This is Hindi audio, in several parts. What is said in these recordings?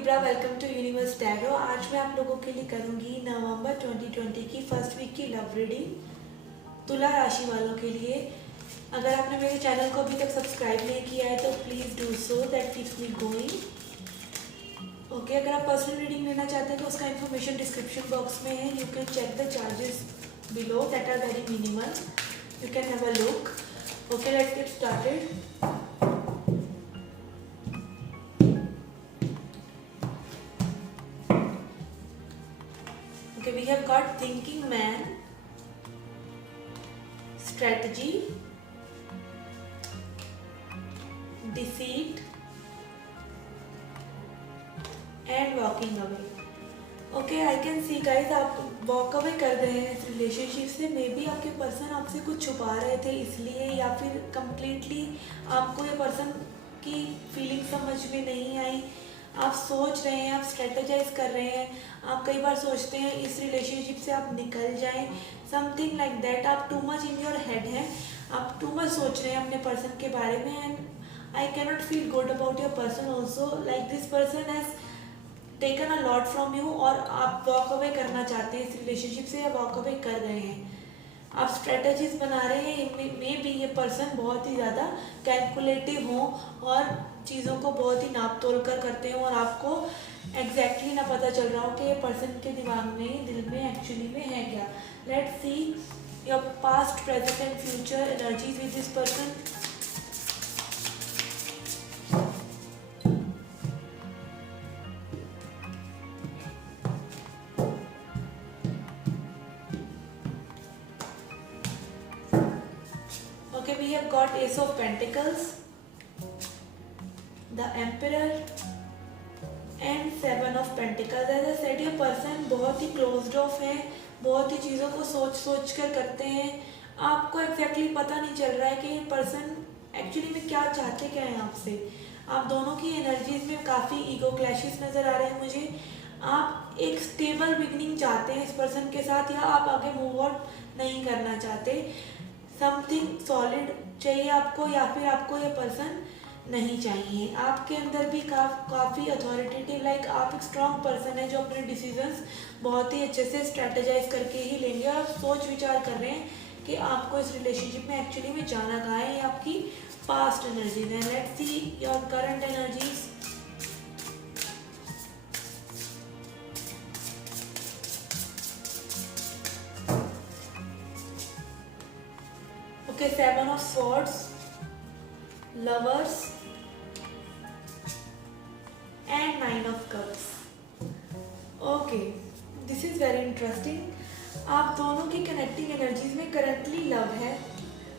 Libra, welcome to universe tarot. आज मैं आप लोगों के लिए करूंगी नवंबर 2020 की फर्स्ट वीक की लव रीडिंग तुला राशि वालों के लिए। अगर आपने मेरे चैनल को अभी तक सब्सक्राइब नहीं किया है तो please do so, that keeps me going. Okay, अगर आप पर्सनल रीडिंग लेना चाहते हैं तो उसका इन्फॉर्मेशन डिस्क्रिप्शन बॉक्स में है। You can check the charges below that are very minimal, you can have a look. Okay, let's get started. Okay, we have got thinking man, strategy, deceit and walking away. Okay, I can see guys, आप वॉक अवे कर रहे हैं इस रिलेशनशिप से। मे बी आपके पर्सन आपसे कुछ छुपा रहे थे इसलिए, या फिर कम्प्लीटली आपको ये पर्सन की फीलिंग समझ में नहीं आई। आप सोच रहे हैं, आप स्ट्रेटेजाइज कर रहे हैं, आप कई बार सोचते हैं इस रिलेशनशिप से आप निकल जाएं, समथिंग लाइक दैट। आप too much in your head हैं, आप टू मच सोच रहे हैं अपने पर्सन के बारे में। And I cannot feel good about your person also, like this person has taken a lot from you, और आप वॉक अवे करना चाहते हैं इस रिलेशनशिप से, या वॉक अवे कर रहे हैं। आप स्ट्रेटजीज बना रहे हैं। मे भी ये पर्सन बहुत ही ज़्यादा कैलकुलेटिव हो और चीज़ों को बहुत ही नाप तोल कर करते हो, और आपको एग्जैक्टली ना पता चल रहा हो कि ये पर्सन के दिमाग में, दिल में एक्चुअली में है क्या। Let's see your past, present and future energies with this person. Okay, we have got Ace of Pentacles, the Emperor and Seven of Pentacles. As I said, ये पर्सन बहुत ही क्लोज्ड ऑफ है, बहुत ही चीज़ों को सोच सोच कर करते हैं। आपको एग्जैक्टली पता नहीं चल रहा है कि ये पर्सन एक्चुअली में क्या चाहते क्या है आपसे। आप दोनों की एनर्जीज में काफ़ी ईगो क्लैशेस नज़र आ रहे हैं मुझे। आप एक स्टेबल बिगनिंग चाहते हैं इस पर्सन के साथ, या आप आगे मूव आउट नहीं करना चाहते। समथिंग सॉलिड चाहिए आपको, या फिर आपको ये पर्सन नहीं चाहिए। आपके अंदर भी काफ़ी अथॉरिटेटिव, लाइक आप एक स्ट्रॉन्ग पर्सन है जो अपने डिसीजंस बहुत ही अच्छे से स्ट्रेटेजाइज करके ही लेंगे, और आप सोच विचार कर रहे हैं कि आपको इस रिलेशनशिप में एक्चुअली में जाना कहाँ है। ये आपकी पास्ट एनर्जीज है। Let's see your current energies. Okay, Seven of Swords, Lovers and Nine of Cups. Okay, this is very interesting. आप दोनों की कनेक्टिंग एनर्जीज में करंटली लव है।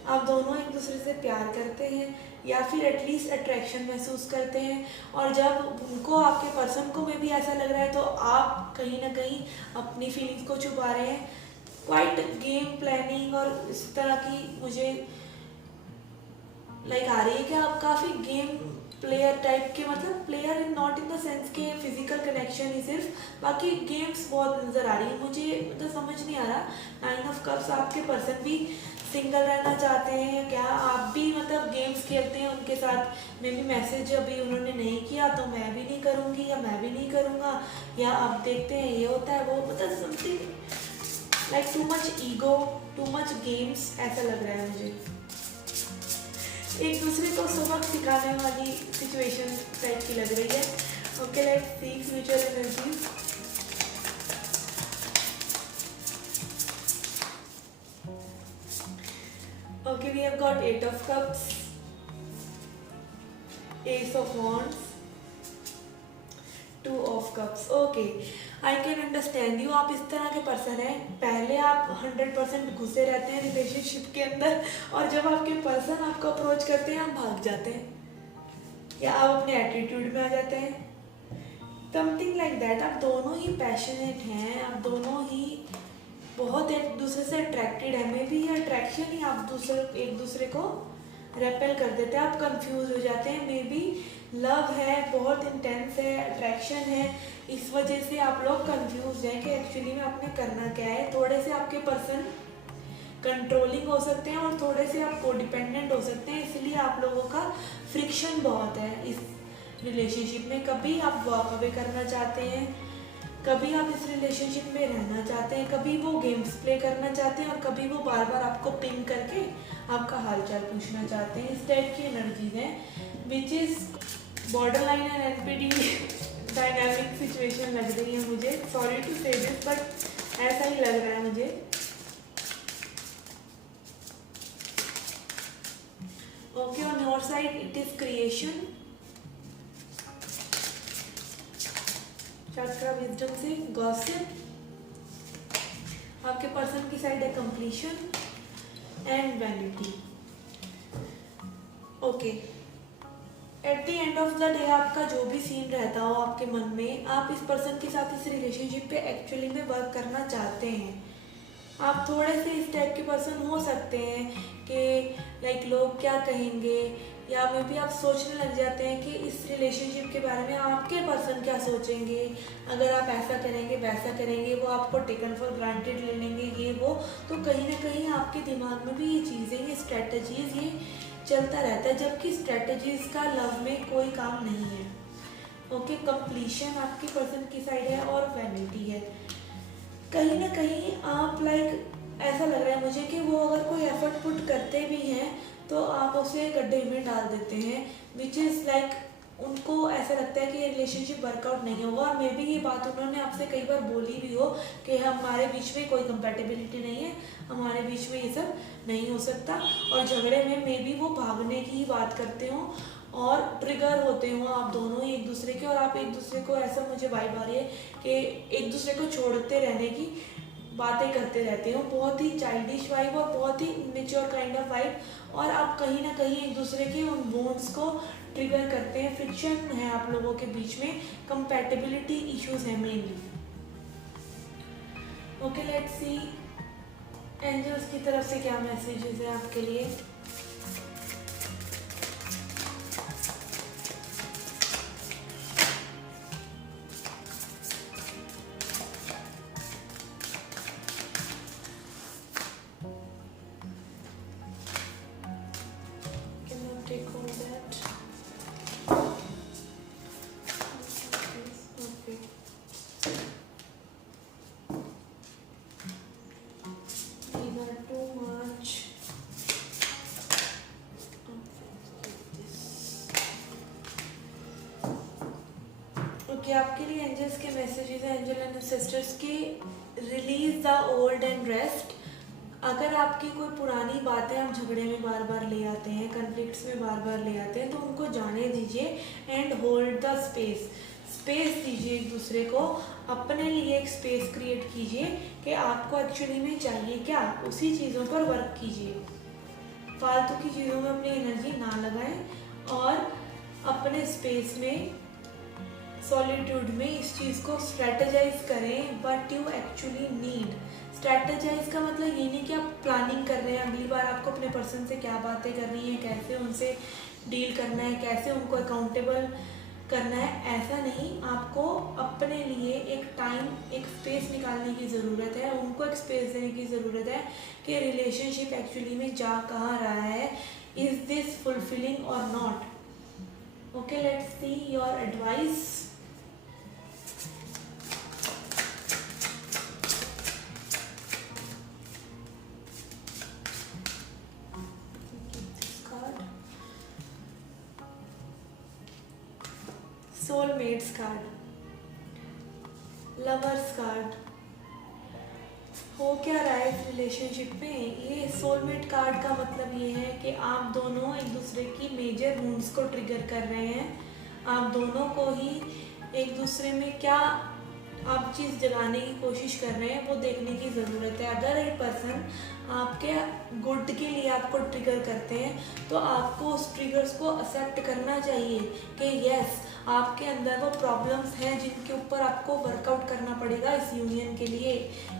आप दोनों एक दूसरे से प्यार करते हैं, या फिर एटलीस्ट अट्रैक्शन महसूस करते हैं। और जब उनको, आपके पर्सन को में भी ऐसा लग रहा है, तो आप कहीं ना कहीं अपनी फीलिंग्स को छुपा रहे हैं। क्वाइट गेम प्लानिंग और इस तरह की मुझे लाइक आ रही है कि आप काफ़ी गेम प्लेयर टाइप के, मतलब player in not in the sense के फिजिकल कनेक्शन ही सिर्फ, बाकी गेम्स बहुत नज़र आ रही है मुझे। मतलब समझ नहीं आ रहा। नाइन ऑफ कप्स, आपके पर्सन भी सिंगल रहना चाहते हैं क्या? आप भी मतलब गेम्स खेलते हैं उनके साथ। मे भी मैसेज अभी उन्होंने नहीं किया तो मैं भी नहीं करूँगी, या मैं भी नहीं करूँगा, या आप देखते हैं ये होता है वो, मतलब something like too much ego, too much games, ऐसा लग रहा है मुझे। एक दूसरे को सबक सिखाने वाली सिचुएशन टाइप की लग रही है। Okay, let's see future energies. Okay, we have got eight of cups, ace of wands, two of cups. Okay, I can understand you. आप इस तरह के पर्सन हैं, पहले आप 100% घुसे रहते हैं रिलेशनशिप के अंदर, और जब आपके पर्सन आपको अप्रोच करते हैं आप भाग जाते हैं, या आप अपने एटीट्यूड में आ जाते हैं, समथिंग लाइक दैट। आप दोनों ही पैशनेट हैं, आप दोनों ही बहुत एक दूसरे से अट्रैक्टेड है। मे बी ये अट्रैक्शन ही आप एक दूसरे को रेपेल कर देते हैं, आप कंफ्यूज हो जाते हैं। मे बी लव है, बहुत इंटेंस है, अट्रैक्शन है, इस वजह से आप लोग कंफ्यूज हैं कि एक्चुअली में आपने करना क्या है। थोड़े से आपके पर्सन कंट्रोलिंग हो सकते हैं, और थोड़े से आप कोडिपेंडेंट हो सकते हैं, इसलिए आप लोगों का फ्रिक्शन बहुत है इस रिलेशनशिप में, कभी आप वॉक अवे करना चाहते हैं, कभी आप इस रिलेशनशिप में रहना चाहते हैं, कभी वो गेम्स प्ले करना चाहते हैं और कभी वो बार बार आपको पिंग करके आपका हालचाल पूछना चाहते हैं। इस टाइप की एनर्जीज हैं which is border line and NPD dynamic situation लग रही है मुझे। सॉरी टू से दिस बट ऐसा ही लग रहा है मुझे। Okay, on your side it is creation, chakra wisdom से गॉसिप, आपके पर्सन की साइड है completion and vanity. Okay, at the end of the day आपका जो भी सीन रहता हो आपके मन में, आप इस पर्सन के साथ इस रिलेशनशिप पे एक्चुअली में वर्क करना चाहते हैं। आप थोड़े से इस टाइप के पर्सन हो सकते हैं कि लाइक लोग क्या कहेंगे, या मे भी आप सोचने लग जाते हैं कि इस रिलेशनशिप के बारे में आपके पर्सन क्या सोचेंगे, अगर आप ऐसा करेंगे वैसा करेंगे, वो आपको टेकन फॉर ग्रांटेड ले लेंगे, ये वो। तो कहीं ना कहीं आपके दिमाग में भी ये चीज़ें, ये स्ट्रेटजीज ये चलता रहता है, जबकि स्ट्रेटजीज का लव में कोई काम नहीं है। ओके, कंप्लीशन आपकी पर्सन की साइड है और वैनिटी है। कहीं ना कहीं आप लाइक ऐसा लग रहा है मुझे कि वो अगर कोई एफर्ट पुट करते भी हैं तो आप उसे गड्ढे में डाल देते हैं, विच इज़ लाइक उनको ऐसा लगता है कि ये रिलेशनशिप वर्कआउट नहीं होगा। और मे बी ये बात उन्होंने आपसे कई बार बोली भी हो कि हमारे बीच में कोई कंपेटिबिलिटी नहीं है, हमारे बीच में ये सब नहीं हो सकता, और झगड़े में मे बी वो भागने की ही बात करते हो और ट्रिगर होते हो आप दोनों ही एक दूसरे के, और आप एक दूसरे को, ऐसा मुझे वाइब आ रही है कि एक दूसरे को छोड़ते रहने की बातें करते रहते हो। बहुत ही चाइल्डिश वाइब और बहुत ही मेच्योर काइंड ऑफ वाइब, और आप कहीं ना कहीं एक दूसरे के उन बोन्स को ट्रिगर करते हैं। फ्रिक्शन है आप लोगों के बीच में, कंपैटिबिलिटी इश्यूज है mainly. Okay, let's see angels की तरफ से क्या मैसेजेस है आपके लिए। कि आपके लिए एंजल्स के मैसेजेस हैं, एंजल एंड सिस्टर्स के, release the old and rest. अगर आपकी कोई पुरानी बातें आप झगड़े में बार बार ले आते हैं, कन्फ्लिक्ट्स में बार बार ले आते हैं, तो उनको जाने दीजिए and hold the space. Space दीजिए एक दूसरे को, अपने लिए एक स्पेस क्रिएट कीजिए कि आपको एक्चुअली में चाहिए क्या, उसी चीज़ों पर वर्क कीजिए। फालतू की चीज़ों में अपनी एनर्जी ना लगाएं और अपने स्पेस में, सॉलिट्यूड में इस चीज़ को स्ट्रेटेजाइज करें what you actually need. Strategise का मतलब ये नहीं कि आप प्लानिंग कर रहे हैं अगली बार आपको अपने पर्सन से क्या बातें करनी है, कैसे उनसे डील करना है, कैसे उनको अकाउंटेबल करना है, ऐसा नहीं। आपको अपने लिए एक टाइम, एक स्पेस निकालने की ज़रूरत है, उनको एक स्पेस देने की ज़रूरत है कि रिलेशनशिप एक्चुअली में जा कहाँ रहा है, इज़ दिस फुलफिलिंग और not. Okay, let's see your advice. Soulmates card, lovers card, हो क्या रहा है इस रिलेशनशिप में। ये सोलमेट कार्ड का मतलब ये है कि आप दोनों एक दूसरे की मेजर वुंड्स को ट्रिगर कर रहे हैं। आप दोनों को ही एक दूसरे में क्या आप चीज़ जगाने की कोशिश कर रहे हैं वो देखने की ज़रूरत है। अगर एक पर्सन आपके गुड के लिए आपको ट्रिगर करते हैं तो आपको उस ट्रिगर्स को एक्सेप्ट करना चाहिए कि यस, आपके अंदर वो प्रॉब्लम्स हैं जिनके ऊपर आपको वर्कआउट करना पड़ेगा इस यूनियन के लिए,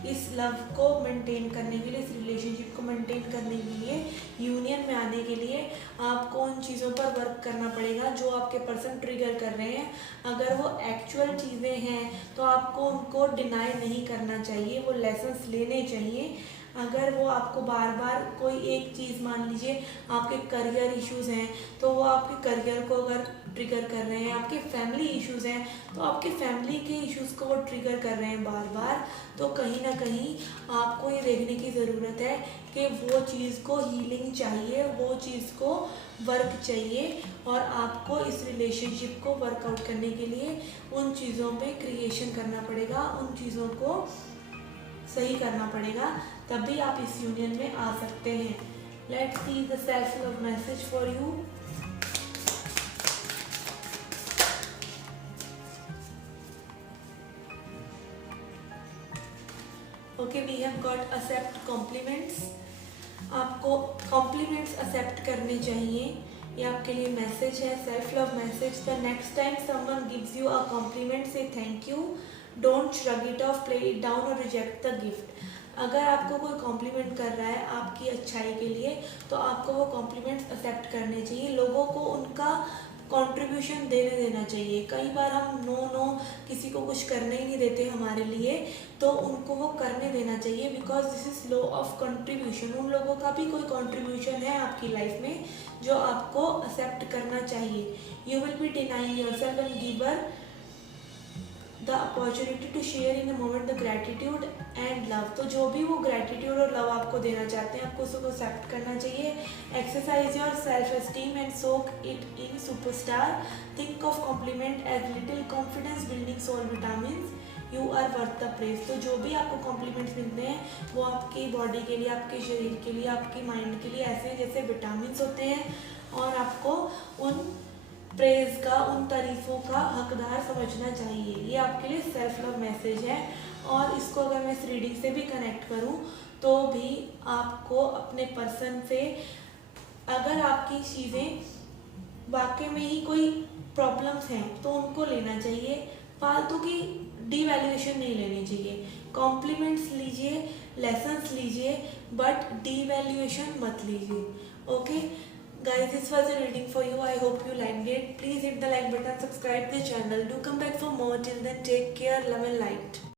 इस लव को मेंटेन करने के लिए, इस रिलेशनशिप को मेंटेन करने के लिए, यूनियन में आने के लिए आपको उन चीज़ों पर वर्क करना पड़ेगा जो आपके पर्सन ट्रिगर कर रहे हैं। अगर वो एक्चुअल चीज़ें हैं तो आपको उनको डिनाई नहीं करना चाहिए, वो लेसन्स लेने चाहिए। अगर वो आपको बार बार कोई एक चीज़, मान लीजिए आपके करियर इश्यूज़ हैं तो वो आपके करियर को अगर ट्रिगर कर रहे हैं, आपके फैमिली इश्यूज़ हैं तो आपके फैमिली के इश्यूज़ को वो ट्रिगर कर रहे हैं बार बार, तो कहीं ना कहीं आपको ये देखने की ज़रूरत है कि वो चीज़ को हीलिंग चाहिए, वो चीज़ को वर्क चाहिए, और आपको इस रिलेशनशिप को वर्कआउट करने के लिए उन चीज़ों पे क्रिएशन करना पड़ेगा, उन चीज़ों को सही करना पड़ेगा, तभी आप इस यूनियन में आ सकते हैं। Let's see the self love message for you. Okay, we have got accept compliments. आपको कॉम्प्लीमेंट्स एक्सेप्ट करने चाहिए, ये आपके लिए मैसेज है, self love message. The next time someone gives you a compliment, say thank you, don't shrug it off, play it down और रिजेक्ट द गिफ्ट। अगर आपको कोई कॉम्प्लीमेंट कर रहा है आपकी अच्छाई के लिए तो आपको वो कॉम्प्लीमेंट्स एक्सेप्ट करने चाहिए, लोगों को उनका कंट्रीब्यूशन देने देना चाहिए। कई बार हम नो किसी को कुछ करने ही नहीं देते हमारे लिए, तो उनको वो करने देना चाहिए, because this is law of contribution. उन लोगों का भी कोई कंट्रीब्यूशन है आपकी लाइफ में जो आपको एक्सेप्ट करना चाहिए। You will be denying yourself and giver the opportunity to share in a moment the gratitude and love. तो जो भी वो ग्रेटिट्यूड और लव आपको देना चाहते हैं आपको उसको एक्सेप्ट करना चाहिए। Exercise your self esteem and soak it in superstar. Think of compliment as little confidence building soul vitamin. You are worth the praise. तो जो भी आपको कॉम्प्लीमेंट्स मिलते हैं वो आपकी बॉडी के लिए, आपके शरीर के लिए, आपकी माइंड के लिए ऐसे हैं जैसे विटामिन होते हैं, और आपको उन प्रेज का, उन तारीफ़ों का हकदार समझना चाहिए। ये आपके लिए सेल्फ लव मैसेज है। और इसको अगर मैं इस रीडिंग से भी कनेक्ट करूँ तो भी आपको अपने पर्सन से, अगर आपकी चीज़ें वाकई में ही कोई प्रॉब्लम्स हैं तो उनको लेना चाहिए, फालतू की डीवैल्यूएशन नहीं लेनी चाहिए। कॉम्प्लीमेंट्स लीजिए, लेसन्स लीजिए, बट डीवैल्यूएशन मत लीजिए। Okay guys, this was a reading for you. I hope you liked it. Please hit the like button, subscribe the channel, do come back for more. Till then, take care, love and light.